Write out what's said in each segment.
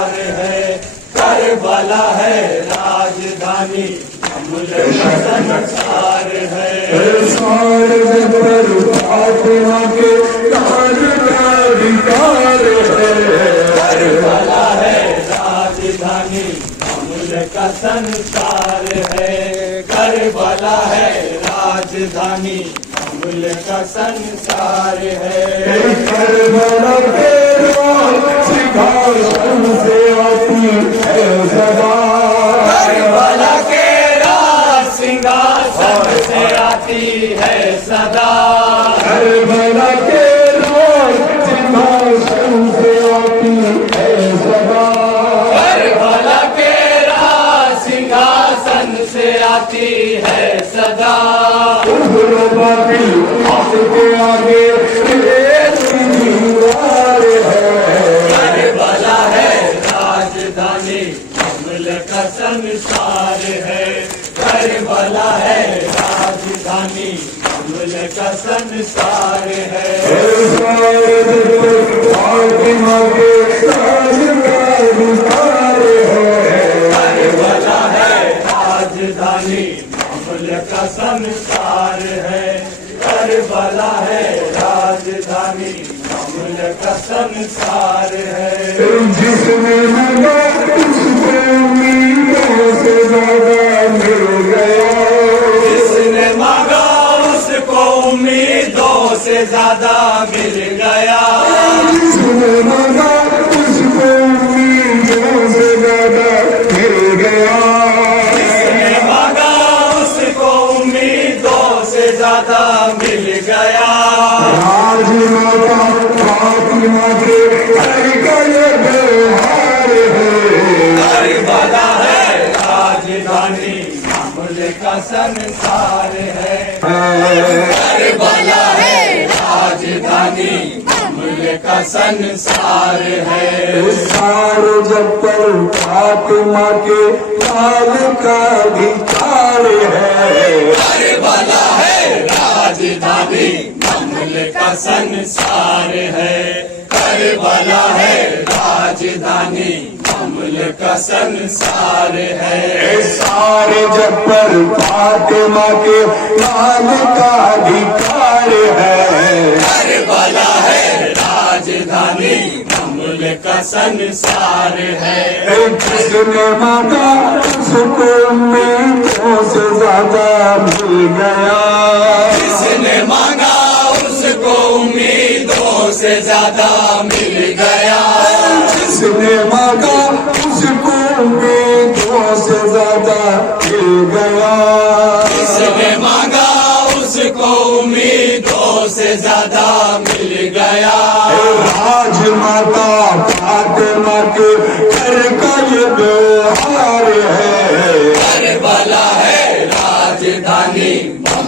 संसार है, करबला है राजधानी, मुल्क का संसार है। सारे पर फातिमा के लाल का अधिकार है, करबला है राजधानी, मुल्क का संसार है, करबला है राजधानी, मुल्क का संसार है। करबला के लाल सिंहासन से आती है सदा, करबला के राज सिंहासन से आती है सदा, करबला के लाल सिंहासन से आती है सदा, करबला के राज सिंहासन से आती है सदा। आपके आगे दीवार है, करबला है राजधानी, मुल्क का संसार है, करबला है राजधानी, मुल्क का संसार है। फातिमा के राज का अधिकार है, करबला है राजधानी, मुल्क का संसार है, करबला है राजधानी, मुल्क का संसार है। जिसने मना उसको उम्मीदों से ज्यादा मिल गया, जिसने मांगा उसको उम्मीदों से ज्यादा मिल गया, जिसने मना उसको उम्मीदों से ज्यादा मिल गया, जिसने मांगा उसको उम्मीदों से ज्यादा मिल गया। राजमाता फातिमा के घर का ये व्यवहार है, करबला है राजधानी, मुल्क का संसार है, करबला है राजधानी, मुल्क का संसार है। सारे जब पर फातिमा के लाल का अधिकार है, करबला है राजधानी, मुल्क का संसार है, करबला है राजधानी, मुल्क का संसार है। सारे जब पर फातिमा के लाल का अधिकार है, करबला है राजधानी, मुल्क का संसार है। जिसने मांगा उसको उम्मीदों से ज्यादा मिल गया, जिसने मांगा उसको उम्मीदों से ज्यादा मिल गया, जिसने मांगा उसको उम्मीदों से ज्यादा मिल गया, जिसने मांगा उसको उम्मीदों से ज्यादा मिल गया। राजमाता फातिमा के घर का ये व्यवहार है, करबला है राजधानी,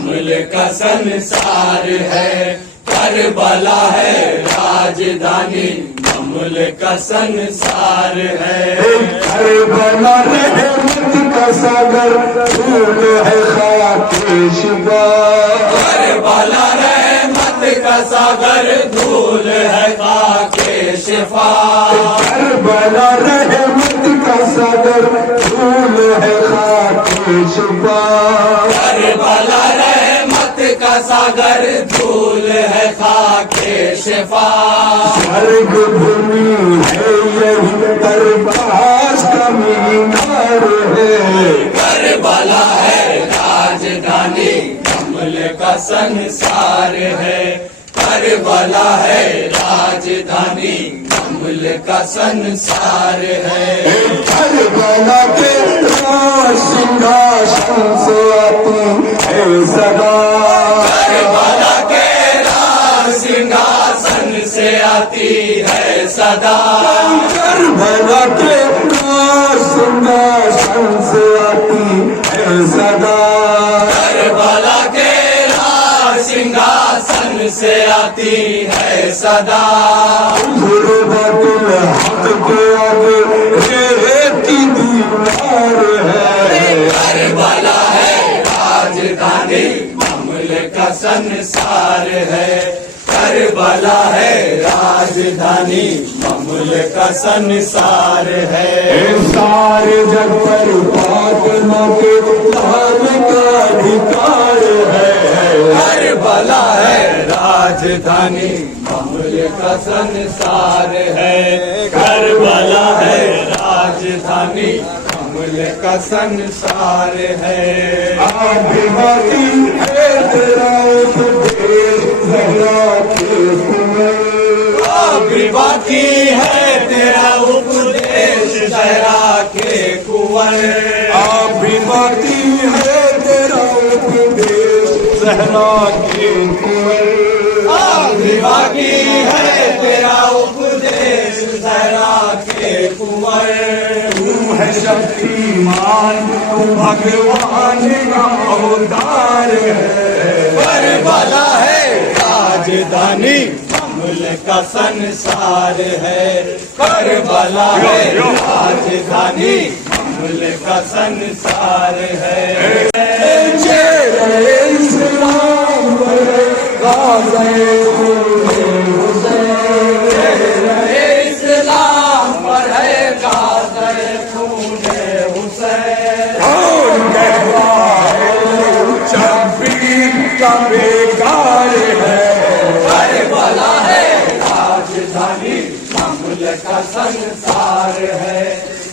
मुल्क का संसार है, करबला है राजधानी, मुल्क का संसार है। करबला रहमत का सागर फूल है खाके शिफा, करबला रहमत का सागर धूल है खाके शिफा, करबला रहमत का सागर फूल है खाके शिफा, करबला रहमत का सागर धूल है खाके शिफा। स्वर्ग भूमि है यही प्रकाश का मीनार है, करबला है राजधानी, मुल्क का संसार है, करबला है राजधानी, मुल्क का संसार है। करबला के राज सिंहासन से आती है सदा, करबला के राज सिंहासन से आती है सदा, करबला के राज सिंहासन से आती है सदा, करबला के राज सिंहासन से आती है सदा। गुरबतुल हक के आगे रेत की दीवार है, करबला है राजधानी, मुल्क का संसार है, करबला है राजधानी, मामूल का संसार है। सारे जग पर फातिमा के नाम का अधिकार है। करबला है राजधानी, मामूल का संसार है। करबला है राजधानी, मामूल का संसार है। आदिवासी है तेरा उपदेश जहरा के कुंवर। अभी बाकी है तेरा उपदेश जहरा के कुंवर। अभी बाकी है तेरा उपदेश जहरा के कुंवर। अभी बाकी है तेरा उपदेश जहरा के कुंवर। तू है शक्तिमान, तू भगवान का अवतार है। करबला है राजधानी, मामूल का संसार है। करबला है राजधानी, मामूल का संसार है। चेहरे इस्लाम पर गाज़े इस्लाम पर है गाज़े खूने हुसैन। कौन कहता है शब्बीर का बेकार है। करबला है राजधानी, मामूल का संसार है।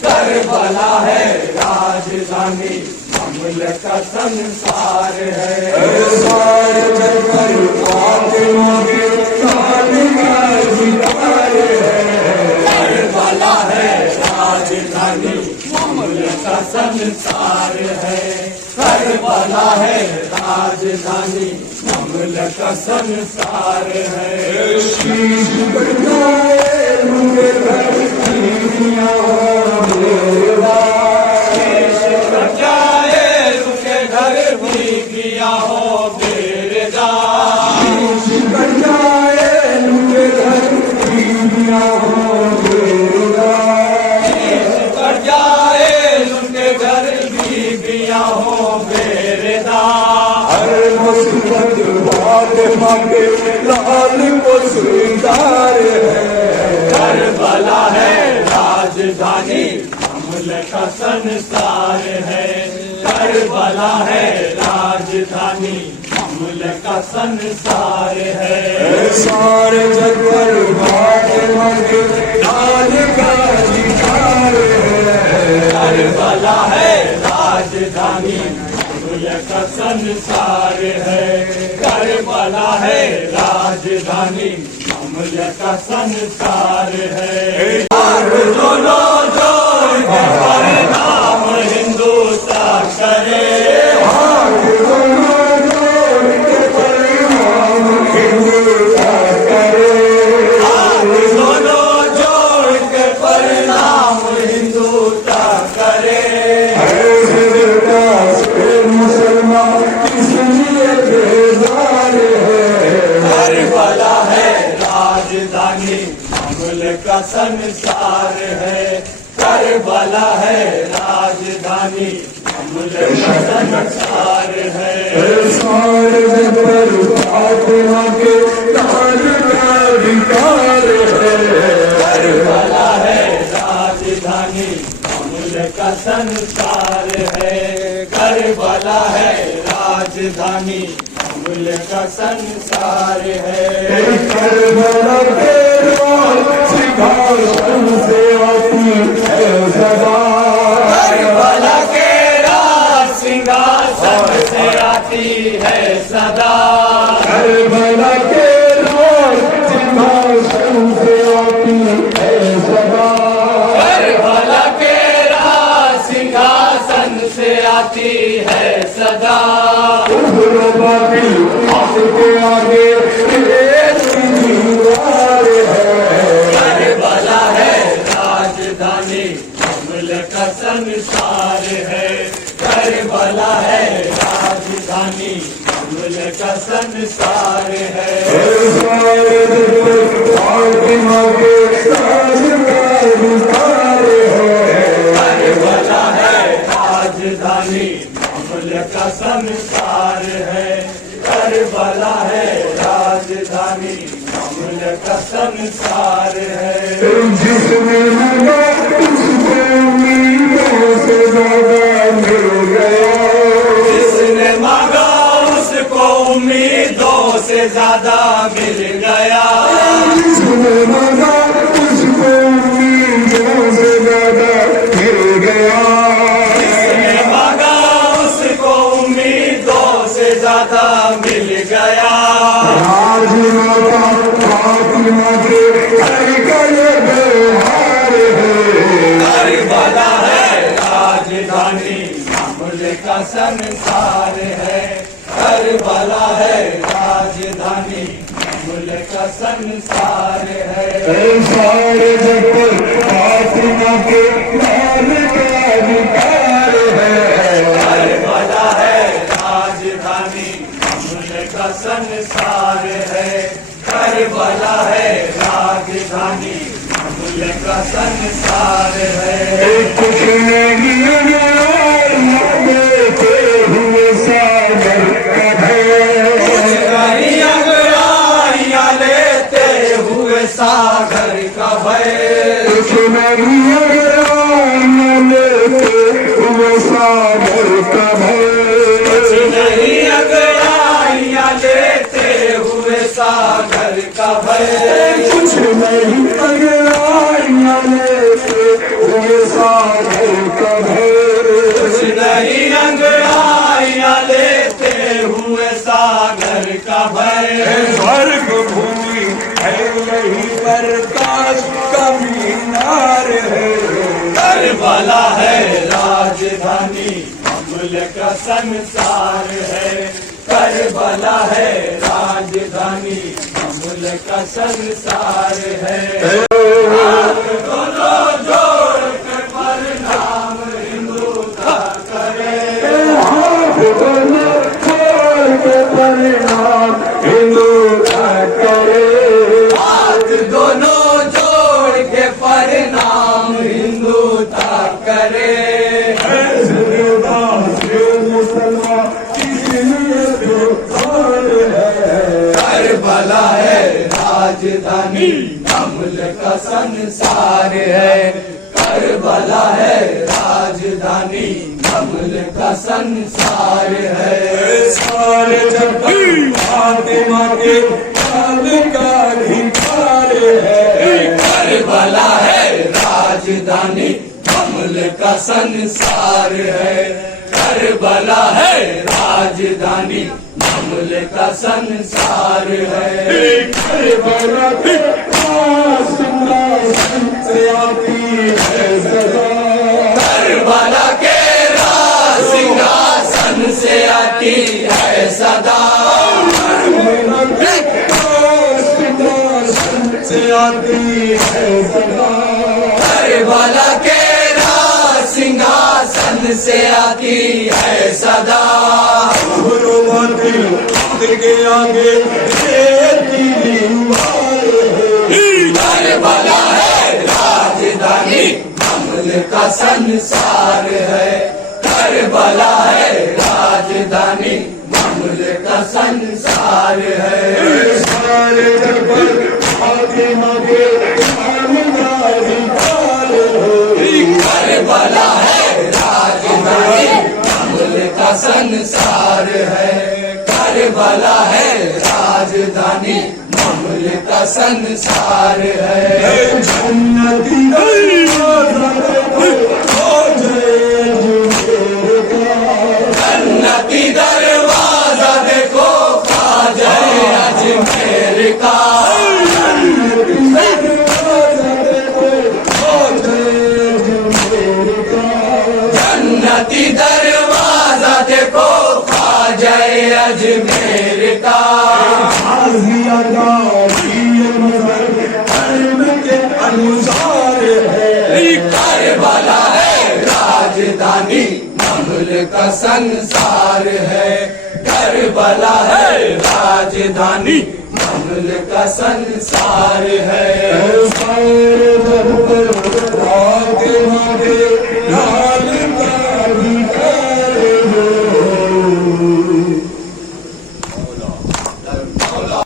करबला है राजधानी, मामूल का संसार है। सारे जग पर फातिमा के नाम का अधिकार है। करबला है राजधानी, मामूल का संसार है। करबला है राजधानी, मामूल का संसार है। शीश बढ़ाए उनके घर की दुनिया मेरे जाए उसके घर भी किया हो बेरदार। बढ़ाए उनके घर की दुनिया कर जाए उनके घर भी किया हो बेरदार। हर मुसीबत फातिमा के लाल को स्वीकार है। करबला है राजधानी, मामूल का संसार है। करबला है राजधानी, मामूल का संसार है। सारे जग पर फातिमा के लाल का अधिकार है। करबला है राजधानी, मामूल का संसार है। करबला है राजधानी, मामूल का संसार है। दोनों जोड़ के परिणाम हिंदुस्तान करे। दोनों जोड़ के परिणाम हिंदुस्तान करे। मुसलमान इसलिए बेजार है। करबला है राजधानी, मामूल का संसार है। करबला है राजधानी, मामूल का संसार है। सारे जग पर फातिमा के लाल का अधिकार है। करबला है राजधानी, मामूल का संसार है। करबला है राजधानी, मामूल का संसार है। करबला के लाल सिंहासन से आती है सदा। करबला के राज सिंहासन से आती है सदा। करबला के लाल सिंहासन से आती है सदा। करबला के राज सिंहासन से आती है सदा। बाकी आपके आगे एक दीवार है। करबला है राजधानी, मामूल का संसार है। करबला है राजधानी, मामूल का संसार है। फातिमा के राज का अधिकार है। करबला है राजधानी, मामूल का संसार है। करबला है राजधानी, संसार है। जिसने मांगा उसको उम्मीदों से ज्यादा मिल गया। जिसने मांगा उसको उम्मीदों से ज्यादा मिल गया। जिसने मांगा उसको उम्मीदों से ज्यादा मिल गया। जिसने मांगा उसको उम्मीदों से ज्यादा मिल गया। राजमाता फातिमा के घर का ये व्यवहार है। करबला है राजधानी, मामले का संसार है। करबला है राजधानी, मामले का संसार है। सारे जग पर फातिमा के नाम का अधिकार है। करबला है राजधानी, मामले का संसार है। करबला है राजधानी, मामले का संसार है। कुछ नहीं देते हुए सागर का है। कुछ नहीं अंगड़ाइयां लेते हुए सागर का भय। कुछ नहीं लेते हुए सागर का कुछ है। नहीं अंगड़ाइयां लेते हुए सागर का भय। कुछ नहीं अंगड़ाइयां लेते हुए सागर का है। कुछ नहीं अंगड़ाइयां लेते हुए सागर का भय। स्वर्ग भूमि है यही प्रकाश का मीनार है। करबला है राजधानी, मामले का संसार है। करबला है राजधानी, मामले का संसार है। दोनों जोड़ के प्रणाम हिंदू का करे। परिणाम हिंदू का करे। हाथ दोनों जोड़ के प्रणाम हिंदू का करे। मुसलमान इसलिए जो है। करबला है राजधानी, मामले का संसार है। करबला है राजधानी, मामले का संसार है। सारे जग फातिमा के काल का अधिकार है। करबला है राजधानी, मामले का संसार है। करबला है राजधानी, मामले का संसार है। करबला के पास सिंहासन से आती है सदा। करबला के राज सिंहासन से आती है सदा। सिंहासन से आती है सदा। करबला के राज सिंहासन से आती है सदा। हुर्मत के आगे देती दीवार है। करबला है राजधानी, मामले का संसार है। करबला है राजधानी, मामले का संसार है। सारे जग पर फातिमा के नाम का अधिकार है। करबला है राजधानी, मामले का संसार है। करबला है राजधानी, मामले का संसार है। जन्नती जन्नती दरवाजा देखो ख्वाजा अजमेर का। जन्नती दरवाजा देखो ख्वाजा अजमेर का। अनुसार है। करबला है राजधानी, मामले का संसार है। करबला है राजधानी, मामले का संसार है।